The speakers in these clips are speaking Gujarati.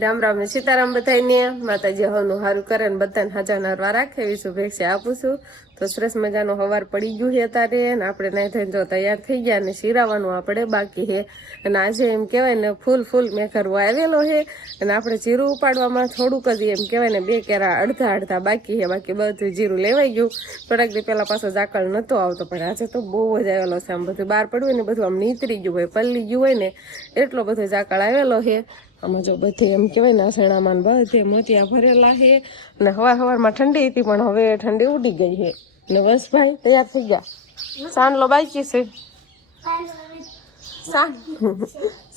રામ રામ ને સીતારામ બધાને માતાજી હવનું સારું કરે ને બધાને હાજા નરવા રાખે એવી શુભેચ્છા આપું છું. તો સરસ મજાનો હવાર પડી ગયું છે અત્યારે ને આપણે નાઈ થઈને જો તૈયાર થઈ ગયા ને શીરાવાનું આપણે બાકી છે. અને આજે એમ કહેવાય ને ફૂલ મેં કરવો આવેલો છે અને આપણે જીરું ઉપાડવામાં થોડુંક જ એમ કહેવાય ને 2 કેરા અડધા બાકી છે. બાકી બધું જીરું લેવાઈ ગયું. થોડાક દી પહેલા પાછો ઝાકળ નહોતો આવતો પણ આજે તો બહુ જ આવેલો છે. આમ બધું બહાર પડ્યું ને બધું આમ નીતરી ગયું હોય પલ્લી ગયું હોય ને એટલો બધો ઝાકળ આવેલો છે. આમાં જો બધે એમ કહેવાય ને આસણામાં બધે મોતિયા ભરેલા છે અને સવારમાં ઠંડી હતી પણ હવે ઠંડી ઉડી ગઈ છે. ને બસ ભાઈ તૈયાર થઈ ગયા. સાંજલો બાકી છે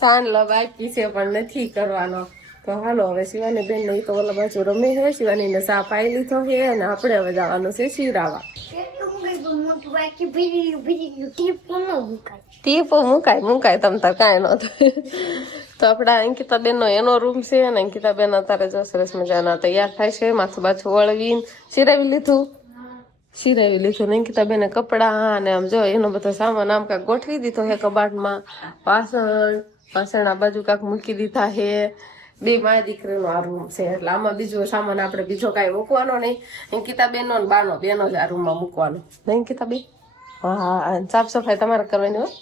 સાંજલો બાકી છે પણ નથી કરવાનો. તો હાલો હવે શિવાની બેન ને તો ઓલા બાજુ રમે છે. શિવાની ને સા પાઈ લીધો છે અને આપણે હવે જવાનું છે શિરાવા. ટીપો મુકાય તમ તાર કાંઈ ન થાય. તો આપડા અંકિતા બેન નો એનો રૂમ છે અને અંકિતા બેન અત્યારે જો સરસ મજાના તૈયાર થાય છે. માથું બાથું વળવીને શિરાવી લીધું ને અંકિતા બેને કપડા અને આમ જો એનો બધો સામાન આમ કાંક ગોઠવી દીધો છે કબાટમાં. વાસણ આ બાજુ કાંક મૂકી દીધા છે. 2 માય દીકરીનો આ રૂમ છે એટલે આમાં બીજો સામાન આપણે બીજો કાંઈ મૂકવાનો નહીં. અંકિતા બેન નો બાનો બેનો જ આ રૂમમાં મૂકવાનો નહીં અંકિતા બેન. હા સાફ સફાઈ તમારે કરવાની હોય.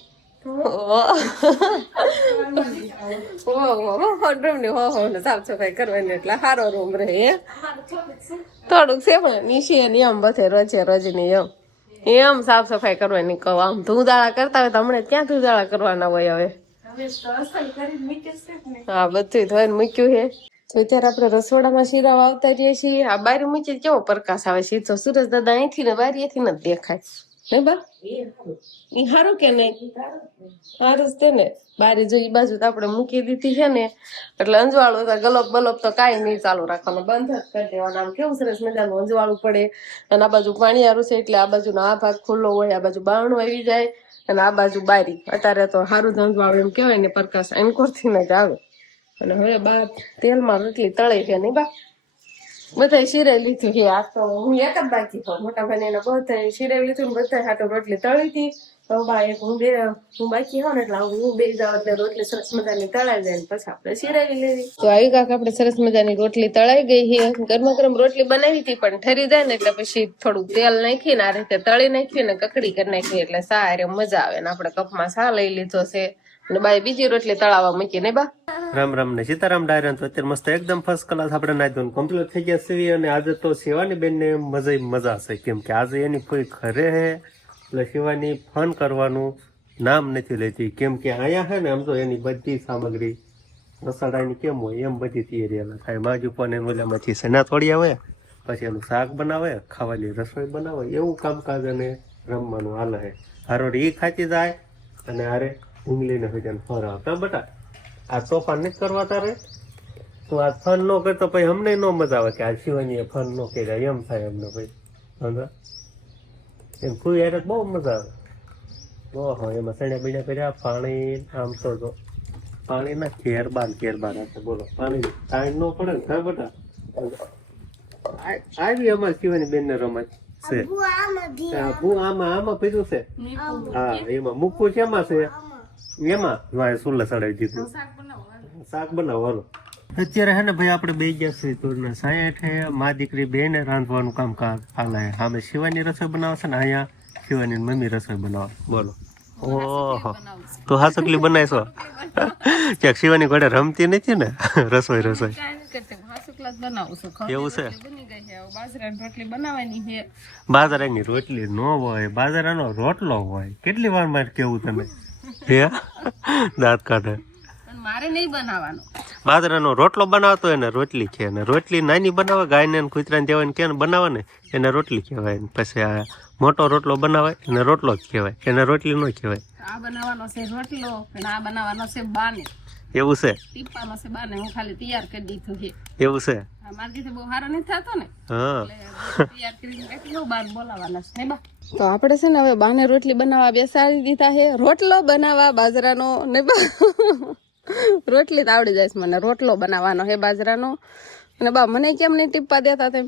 સાફ સફાઈ કરવાની એટલે સારો રૂમ રહે. થોડુંક છે પણ નીચે નિયમ બધે રોજની એમ સાફ સફાઈ કરવાની કહું. આમ ધૂળાળા કરતા હોય તો હમણાં ક્યાં ધૂળાળા કરવાના હોય હવે. હા બધું ધોઈને મૂક્યું છે. તો અત્યારે આપણે રસોડામાં શીરાવા આવતા રહીએ છીએ. આ બારી મૂકી કેવો પ્રકાશ આવે છે. તો સુરજ દાદા અહીંથી ને બારીએથી ને દેખાય ને બા ઈ સારું કે નહીં. સારું જ તે ને. બારી જો ઈ બાજુ તો આપણે મૂકી દીધી છે ને એટલે અંજવાળું ગલોપ બલોપ તો કાંઈ નહીં ચાલુ રાખવાનું, બંધ જ કરી દેવાનું. આમ કેવું સરસ મજાનું અંજવાળું પડે અને આ બાજુ પાણીયારું છે એટલે આ બાજુનો આ ભાગ ખુલ્લો હોય, આ બાજુ બારણું આવી જાય અને આ બાજુ બારી. અત્યારે તો સારું જ અંજવાળું એમ કહેવાય ને પ્રકાશ એનકોરથી ને જ આવે. અને હવે બા તેલમાં રોટલી તળે છે નહીં બા. બધા શીરાઈ લીધું છે. આ તો હું એક જ બાકી છું. મોટા ભાઈ એને બધા શીરાઈ લીધું ને બધા હાથો રોટલી તળી હતી. તો બા એક હું બાકી હોઉં ને એટલે હું 2 જાવ એટલે રોટલી સરસ મજાની તળાઈ જાય ને પછી આપણે શીરાવી લેવી. તો આવી કાંક આપણે સરસ મજાની રોટલી તળાઈ ગઈ છે. ગરમા ગરમ રોટલી બનાવી હતી પણ ઠરી જાય ને એટલે પછી થોડુંક તેલ નાખીને આ રીતે તળી નાખીએ ને કકડી કરી નાખીએ એટલે સા હારે મજા આવે. ને આપણે કપમાં સા લઈ લીધો છે અને બાય બીજી રોટલી તળાવવા મૂકી ને બા. રામ રામ ને સીતારામ ડાયરા. તો અત્યારે મસ્ત એકદમ ફર્સ્ટ ક્લાસ આપણે નાઈ ધોઈને કમ્પ્લીટ થઈ ગયા છે. અને આજે તો શિવાની બેન ને મજા છે કેમ કે આજે એની કોઈ ઘરે હે એટલે શિવાની ફન કરવાનું નામ નથી લેતી. કેમ કે અહીંયા છે ને આમ તો એની બધી સામગ્રી રસોડાની કેમ હોય એમ બધી તૈયારી થાય. બાજુ પણ એને ઓલામાંથી સના તોડી આવે પછી એનું શાક બનાવે, ખાવાની રસોઈ બનાવે, એવું કામકાજ અને રમવાનું હાલે છે. હારોડી એ ખાતી જાય અને હારે ઊંઘલીને હોય જાય ફર આવતા. બટા આ તોફાન નથી કરવા તારે. તું આ ફન ન કરતો પછી અમને ન મજા આવે કે આ શિવાની ફન ન કર્યા એમ થાય અમને ભાઈ. સમજા એમ ફૂઈ યાર બહુ મજા આવે. ઓહો એમાં સણ્યા બીડા કર્યા પાણી આમ તો જો પાણી ના કેર બાર આપે બોલો. પાણી ટાઈમ ન પડે ને ખબર બટા. આવી અમારે શિવાની બેન ને રમત છે. આમાં પીધું છે. હા એમાં મૂકવું છે. એમાં છે એમાં સુલ્લા ચડાવી દીધું શાક બનાવવાનું. અત્યારે હે ને ભાઈ આપણે 2 ગયા છીએ તો 60 મા દીકરી 2 ને રાંધવાનું કામકાજ હાલે. સામે શિવાની રસોઈ બનાવશે ને અહીંયા શિવાની મમ્મી રસોઈ બનાવે. બોલો ઓહો તો હા ચકલી બનાવીશો. ક્યાંક શિવાની ઘોડે રમતી નથી ને રસોઈ એવું છે. બાજરાની રોટલી ન હોય, બાજરાનો રોટલો હોય. કેટલી વાર મારે કેવું તમે દાંત કાઢે. મારે નહીં બનાવવાનો. બાજરાનો રોટલો બનાવતો હોય ને રોટલી છે ને રોટલી નાની બનાવે ગાયને કૂતરાને દેવાને કે બનાવે ને એને રોટલી કહેવાય. પછી આ મોટો રોટલો બનાવે એને રોટલો જ કહેવાય, એને રોટલી ન કહેવાય. આ બનાવવાનો છે રોટલો અને આ બનાવવાનો છે બાને. એવું છે ટીપાનો છે બાને. હું ખાલી તૈયાર કરી દીધું છે. એવું છે મારી બહુ સારો નથી થતો ને તૈયાર કરીને કેટલું બાર બોલાવાના છે બા. તો આપણે છે ને હવે બાને રોટલી બનાવવા બેસાડી દીધા છે. રોટલો બનાવવા બાજરાનો ને બા રોટલી તો આવડી જાય મને. રોટલો બનાવવાનો હે બાજરાનો. અને બા મને કેમ નહીં ટીપા દેતા તેમ.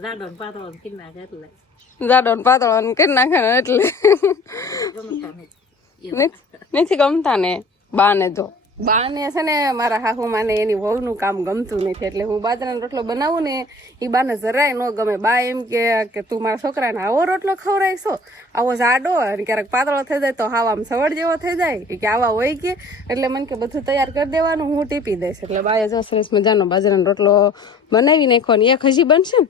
જાડો પાતળો કરી નાખે એટલે નથી ગમતા ને બા ને. તો બાને છે ને મારા હાહુ માને એની વહુનું કામ ગમતું નથી, એટલે હું બાજરાનો રોટલો બનાવું ને એ બાને જરાય ન ગમે. બા એમ કે તું મારા છોકરાને આવો રોટલો ખવડાવીશો, આવો જાડો, અને ક્યારેક પાતળો થઈ જાય તો હાવ આમ સવડ જેવો થઈ જાય કે આવા હોય કે, એટલે મને કે બધું તૈયાર કરી દેવાનું, હું ટીપી દઈશ. એટલે બાએ જો સરસ મજાનો બાજરાનો રોટલો બનાવી નાખ્યો ને એક હજી બનશે ને.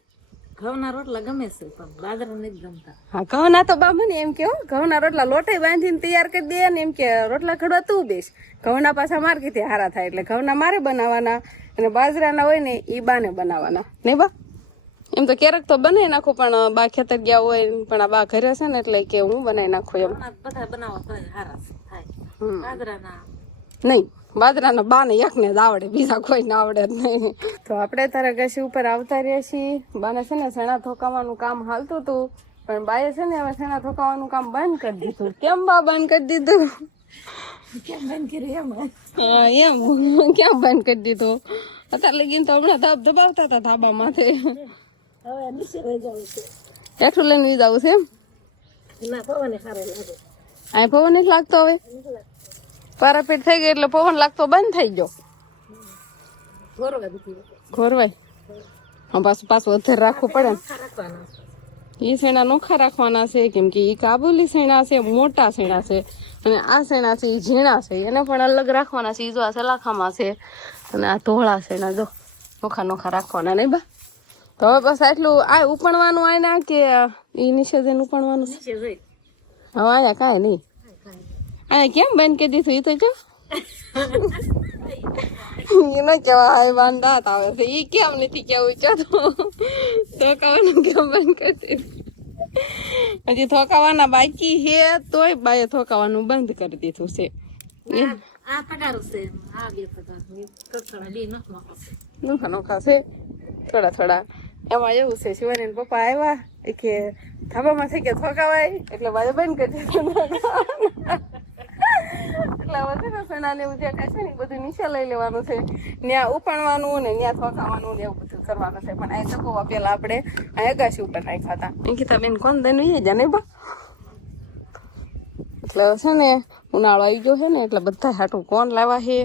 ઘઉંના રોટલા ગમે છે પણ બાજરા નથી ગમતા. હા, ઘઉંના તો બા મને એમ કે ઘઉંના રોટલા લોટે બાંધીને તૈયાર કરી દે ને એમ કે રોટલા ખડવા તું બેસ. ઘઉંના પાછા માર્કેટથી હારા થાય, એટલે ઘઉંના મારે બનાવવાના અને બાજરાના હોય ને એ બાને બનાવવાના. નહીં બા? એમ તો ક્યારેક તો બનાવી નાખું, પણ બા ખેતર ગયા હોય, પણ આ બા ઘરે છે ને એટલે કે હું બનાવી નાખું એમ. બધા બનાવો તો હારા થાય. બાજરાના નહીં, બાજરાના બાને એકને જ આવડે, બીજા કોઈને આવડે જ નહીં. તો આપણે તારા ઘસી ઉપર આવતા રહ્યા છીએ. બાને છે ને શેણા થોકાવાનું કામ હાલતું હતું, પણ બાએ છે ને હવે શેણા થોકાવાનું કામ બંધ કરી દીધું. કેમ બા બંધ કરી દીધું? કેમ બંધ કર્યું એમ? હા એમ, ક્યાં બંધ કરી દીધું? અત્યારે લગીને તો હમણાં ધબાવતા હતા ધાબા માથે. હવે નીચે રહી જવું છે. એટલું લઈને વી જવું છે એમ? ના પવન સારો લાગે. આ પવન નથી લાગતો હવે? પારાપીટ થઈ ગઈ એટલે પવન લાગતો બંધ થઈ ગયો. ગોરવા દીધી ઘોરવાય હા, પાછું અધર રાખવું પડે ને. રાખવાના એ શેણા નોખા રાખવાના છે, કેમ કે એ કાબુલી શેણા છે, મોટા શેણા છે, અને આ શેણા છે એ ઝીણા છે, એને પણ અલગ રાખવાના છે. જો આ સલાખામાં છે, અને આ ધોળા શેણા જો નોખા નોખા રાખવાના. નહીં બા? તો હવે બસ આટલું આ ઉપણવાનું આય ના કે એ નીચે જઈને ઉપણવાનું છે? નીચે જઈ હા, આયા કાંઈ નહીં. આને કેમ બંધ કરી દીધું એ તો જો. એનો કેવા વાંધા આવે છે, એ કેમ નથી કેવું ચો તો કવાનું કેમ બંધ કરી દીધું. હજી થોકાવાના બાકી છે, તોય બાએ થોકાવાનું બંધ કરી દીધું છે. આ પગાર છે, આ બે પગાર થોડા બે નખમાં નોખા નોખા છે થોડા થોડા. એમાં એવું છે, શિવાની પપ્પા આવ્યા કે ધાબામાં થઈ ગયા થોકાવાય, એટલે બાએ બંધ કરી દીધું. એટલે વધારે સણા ને એવું જે કાંઈ છે ને બધું નીચે લઈ લેવાનું છે, ત્યાં ઉપાડવાનું ને ત્યાં થોકાવાનું ને એવું બધું કરવાનું છે. પણ અહીં ચકવા પેલા આપણે અહીં અગાશી ઉપર નાખ્યા હતા. અંકિતા બેન કોણ દઈને વી જા નહીં બા? એટલે છે ને ઉનાળો આવી ગયો છે ને એટલે બધા હાટું કોણ લાવવા છે,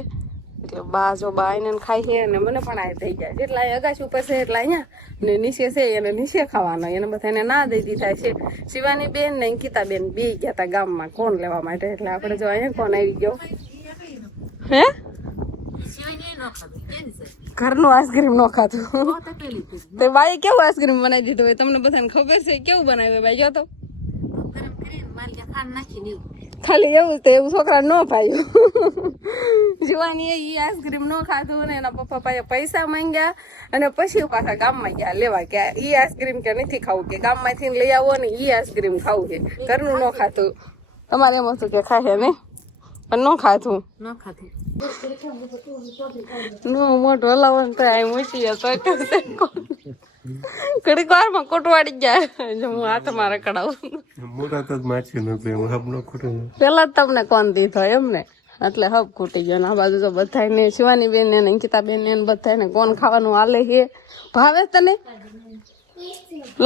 એટલે બા જો બા આવીને ખાય છે, અને મને પણ આ થઈ જાય. જેટલા અહીં અગાશી ઉપર છે એટલા અહીંયા ને નીચે છે એને નીચે ખાવાનો, એને બધાને ના દઈ દીધા છે. શિવાની બેન ને અંકિતા બેન બે ગયા હતા ગામમાં કોણ લેવા માટે, એટલે આપણે જો અહીંયા કોણ આવી ગયો હે ઘરનું આઈસ્ક્રીમ નો ખાતું. તો બાઈ કેવું આઈસ્ક્રીમ બનાવી દીધું હોય તમને બધાને ખબર છે? કેવું બનાવ્યું બાઈ? જો તો ગરમ કરીને મારી ખાંડ નાખીને ખાલી એવું જ, એવું છોકરા ન પાયું. જુવાની એ આઈસ્ક્રીમ ન ખાધું ને એના પપ્પા પાસે પૈસા માંગ્યા, અને પછી પાછા ગામમાં ગયા લેવા કે ઈ આઈસ્ક્રીમ કે નથી ખાવું, કે ગામમાંથી લઈ આવો ને ઈ આઈસ્ક્રીમ ખાવું છે, ઘરનું ન ખાતું. તમારે એમ હતું કે ખાશે ને, પણ ન ખાધું. ન ખાધું મોટું હલાવવાનું તો આ મૂકી ઘડીક વારમાં કોટવાડી જાય. જો હું હાથ મારે કઢાવું મોટા તો માછી નથી, હું હબ નો ખોટું. પેલા જ તમને કોણ દીધો એમ ને, એટલે હબ ખૂટી ગયો. આ બાજુ તો બધાને શિવાની બેન ને અંકિતા બેન ને બધાને કોણ ખાવાનું હાલે છે. ભાવે તને?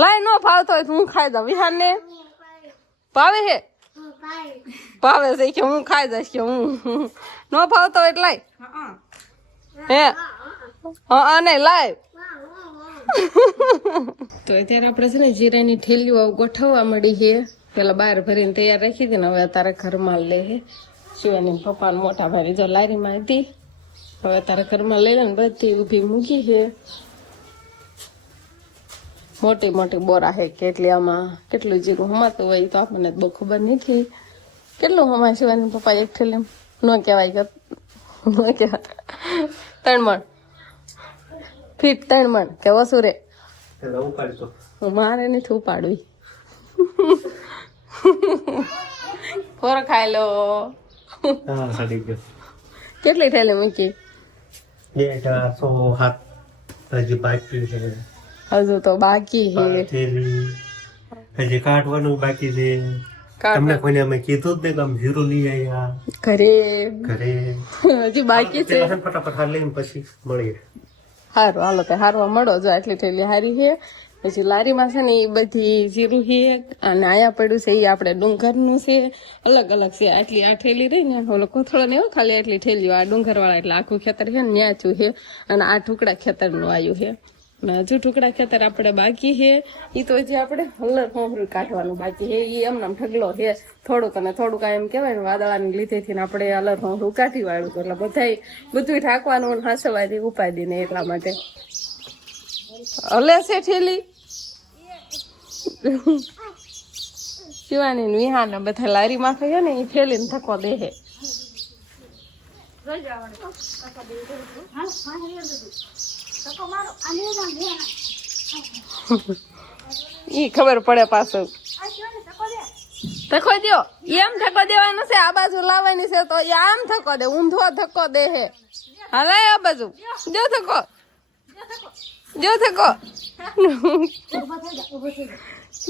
લાય નો ભાવતો હોય હું ખાઈ દઉં. વિહાર ને ભાવે છે? ભાવે છે કે હું ખાઈ દઈશ કે હું નો ભાવતો હોય એટલે લાય હે હા નહીં લાય. તો અત્યારે આપણે છે ને જીરાની ઠેલીઓ ગોઠવવા મળી છે. પેલા બહાર ભરીને તૈયાર રાખી હતી ને હવે અત્યારે ઘરમાં લે છે. શિવાની પપ્પા મોટા ભાઈ જો લારીમાં હતી, હવે અત્યારે ઘરમાં લઈ લે ને બધી ઊભી મૂકી છે. મોટી મોટી બોરા છે, કેટલી આમાં કેટલું જીરું હમાતું હોય તો આપણને બહુ ખબર નથી. કેટલું હમાય શિવાની પપ્પા એક ઠેલી ન કહેવાય કે ન કહેવાય 3 મણ ફીટ 3 મણ કે વસુરે મારે નથી ઉપાડવી. ખોર ખાઈ લો. કેટલી ઠેલી મૂકી? હજી બાકી છે, હજુ તો બાકી છે. હજી કાઢવાનું બાકી છે. તમને કોઈને અમે કીધું જ નહીં કે આમ જીરું લઈ આવ્યા ઘરે હજી બાકી છે. ફટાફટ હાલ લઈને પછી મળીએ. હારું હાલો તે હારવા મળો. જો આટલી ઠેલી હારી છે પછી લારીમાં છે ને એ બધી જીરું છે અને આયા પડ્યું છે એ આપણે ડુંગરનું છે, અલગ અલગ છે. આટલી આ ઠેલી રહી ને ઓલો કોથળો ને એવો ખાલી આટલી ઠેલીઓ, આ ડુંગર વાળા એટલે આખું ખેતર છે ને ન્યાચું છે અને આ ટુકડા ખેતરનું આવ્યું છે. અને હજુ ટુકડા ખેતર આપણે બાકી છે એ તો હજી આપણે હલર હોમરું કાઢવાનું બાકી છે. એ એમનામ ઢગલો છે થોડુંક અને થોડુંક એમ કહેવાય ને વાદળાની લીધેથી આપણે હલર હોમરું કાઢી વાળું એટલે બધું ઠાકવાનું હાંસવાથી ઉપાડી ને એટલા માટે હલે છે ઠેલી. શિવાની વિહા ને બધા લારી માં થયા ને એ ઠેલી ને થકો દે છે. ઈ ખબર પડે પાછું થકો દો એમ થકો દેવાનું છે. આ બાજુ લાવવાની છે તો આમ થકો દે, ઊંધો થકો દે હે. હાલે આ બાજુ જો થકો, જો થકો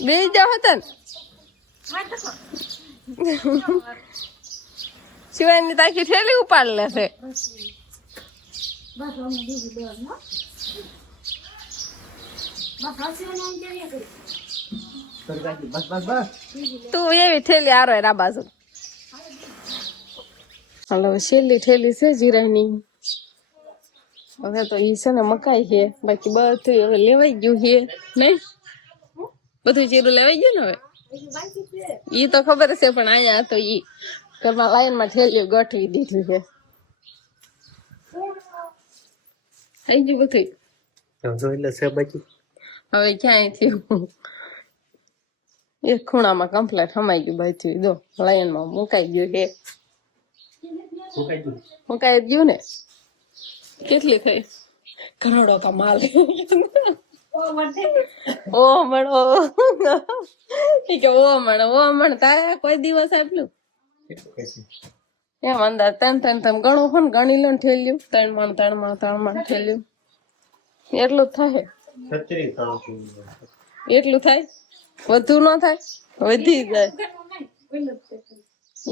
બે જાવ હતા ને શિવાની તાકી ઠેલી ઉપાડ લેશે. તું એવી ઠેલી આરો આ બાજુ. હાલો છેલ્લી ઠેલી છે જીરાની. હવે તો ઈ છે ને મકાઈ છે, બાકી બધું હવે લેવાઈ ગયું છે નહીં, બધું જીરું લેવાઈ ગયું ને હવે. ઈ તો ખબર છે પણ અહીંયા તો ઈ ઘરમાં લાઈન માં ઠેલીઓ ગોઠવી દીધું છે. થઈ ગયું બધું હવે ક્યાંયથી એક ખૂણામાં કમ્પ્લેટ હમાઈ ગયું બધું. દો લાઈન માં મુકાઈ ગયું છે, મુકાઈ ગયું ને. કેટલી થઈ? કરોડો કા માલ. ઓ મળો કે ઓ મણ તારે કોઈ દિવસ આપ્યું એમ અંદર ત્રણ ગણું હોય ને ગણી લો ને ઠેલ્યું 3 મણ ઠેલ્યું એટલું જ થાય. એટલું થાય, વધુ ન થાય, વધી જાય.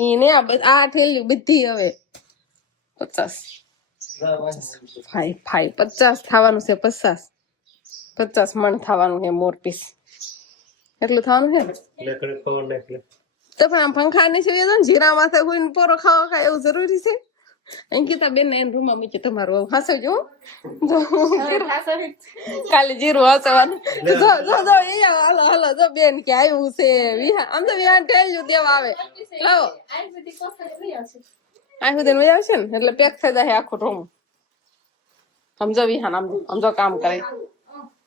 ઈ ને આ ઠેલ્યું બધી હવે 50 થવાનું છે. 50 મણ થવાનું છે મોર પીસ. એટલું થવાનું છે ને તો પણ આમ પંખા ની છે જીરા માથે કોઈ પોરો ખાવા ખાય એવું જરૂરી છે? અંકિતા બેન ને રૂમ માં મૂકી તમારું હાસો જો કાલે જીરું હાસવાનું. હાલો જો બેન કે આવ્યું છે આમ તો વિહાન ઠેલ્યું દેવા આવે. લાવો આ સુધી મજા આવશે ને એટલે પેક થઈ જાય આખું રૂમ. સમજો વિહાન સમજો કામ કરે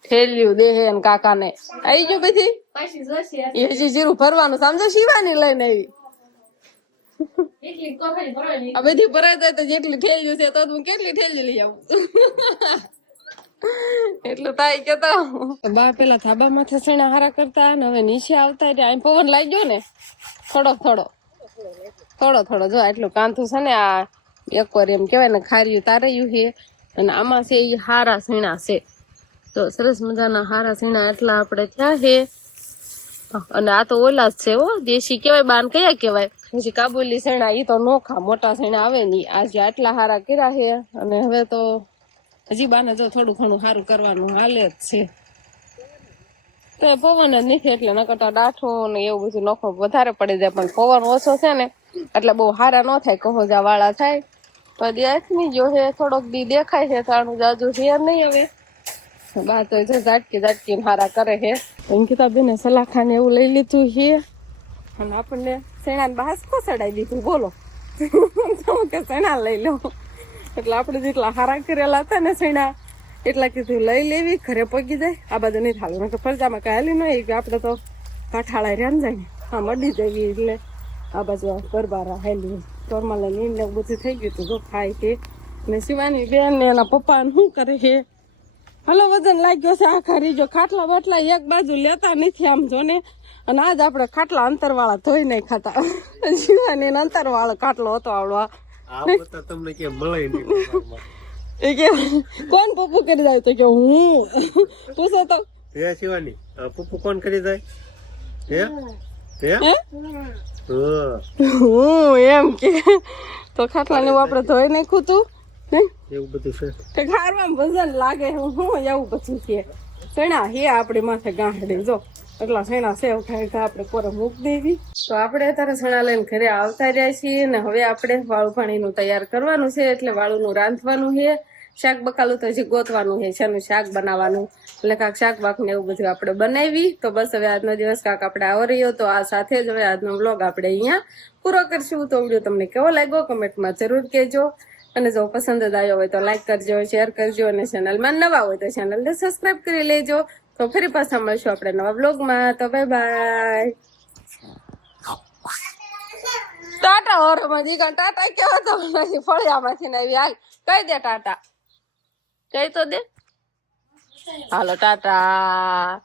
ઠેલ્યું દે ને કાકા ને આવી ગયું બધી. એ હજી જીરું ભરવાનું સમજો શિવાની લઈને આવી. આ બધી ભરાઈ જાય તો જેટલી ઠેલ્યું છે તો હું કેટલી ઠેલી લઈ આવું એટલું થાય કેતો. બા પેલા ધાબા માથે સણા હારા કરતા ને હવે નીચે આવતા એટલે અહીં પવન લાગ્યો ને થોડો જો એટલું કાંથું છે ને આ એકવાર એમ કેવાય ને ખાર્યું તાર્યું છે અને આમાં છે એ હારા સીણા છે. તો સરસ મજાના હારા સીણા એટલા આપણે થયા છે. અને આ તો ઓલા જ છે હો, દેશી કેવાય બાન કયા કેવાય. પછી કાબુલી સેણા ઈ તો નોખા મોટા સેણા આવે ને આજે આટલા હારા કર્યા છે. અને હવે તો હજી બાને જો થોડું ઘણું સારું કરવાનું હાલે જ છે. તો એ પવન જ નથી એટલે નકટા ડાઠો ને એવું બધું નોખો વધારે પડી જાય. પણ પવન ઓછો છે ને એટલે બહુ હારા ન થાય, કહોજા વાળા થાય. તો દેખની જો છે થોડોક દી દેખાય છે તાણું જાજુ છે નહીં. હવે બા તો ઝાટકી હારા કરે છે. અંકિતા બેને સલાખાને એવું લઈ લીધું છે અને આપણને સેણા બાસ ખસડાઈ દીધું. બોલો કે સેણા લઈ લો એટલે આપણે જેટલા હારા કરેલા હતા ને સેણા એટલા કીધું લઈ લેવી, ઘરે પગી જાય. આ બાજુ નહીં થાલું કે ફરજામાં કઈ હાલી નહીં કે આપણે તો કાંઠાળા રહ્યા જાય હા મળી જઈએ એટલે આ બાજુ ગરબારા હેલી ઘરમાં લઈને બધું થઈ ગયું હતું. જો ખાય છે ને શિવાની બેન ને એના પપ્પા શું કરે છે. હલો વજન લાગ્યો છે આખા રીજો. ખાટલા બાટલા એક બાજુ લેતા નથી આમ જો ને. અને આજ આપણે ખાટલા અંતરવાળા ધોઈ નહીં ખાતા. શિવાની અંતરવાળો ખાટલો હતો આવડો. તમને કે મળે એ કે કોણ પપ્પુ કરી જાય તો કે હું પૂછો તો શિવાની પપ્પુ કોણ કરી જાય હું એમ કે તો ખાટલા ને આપણે ધોઈ નાખ્યું તું એવું બધું છે કે ખારમાં વજન લાગે હું એવું બધું છે. સણા હે આપણી માથે ગાંઠડી જો એટલા સણા સેવ થાય તો આપણે પોરે મૂકી દેવી. તો આપણે અત્યારે સણા લઈને ઘરે આવતા રહ્યા છીએ ને હવે આપણે વાળું પાણીનું તૈયાર કરવાનું છે એટલે વાળુંનું રાંધવાનું છે. શાક બકાલું તો હજી ગોતવાનું છે, શેનું શાક બનાવવાનું એટલે કાંક શાક બાક ને એવું બધું આપણે બનાવી. તો બસ હવે આજનો દિવસ કાંક આપણે આવો રહ્યો તો આ સાથે જ હવે આજનો વ્લોગ આપણે અહીંયા પૂરો કરશું. તો વિડીયો તમને કેવો લાગ્યો કમેન્ટમાં જરૂર કહેજો અને જો પસંદ જ આવ્યો હોય તો લાઈક કરજો, શેર કરજો અને ચેનલમાં નવા હોય તો ચેનલને સબસ્ક્રાઈબ કરી લેજો. તો ફરી પાછા મળશું આપણે નવા વ્લોગમાં. તો બાય બાય. ટાટા ઓરમાં દીકરા ટાટા કેવો તો નથી ફળિયામાંથી ને આવી હાલ કઈ દે ટાટા કઈ તો દે. હાલો ટાટા.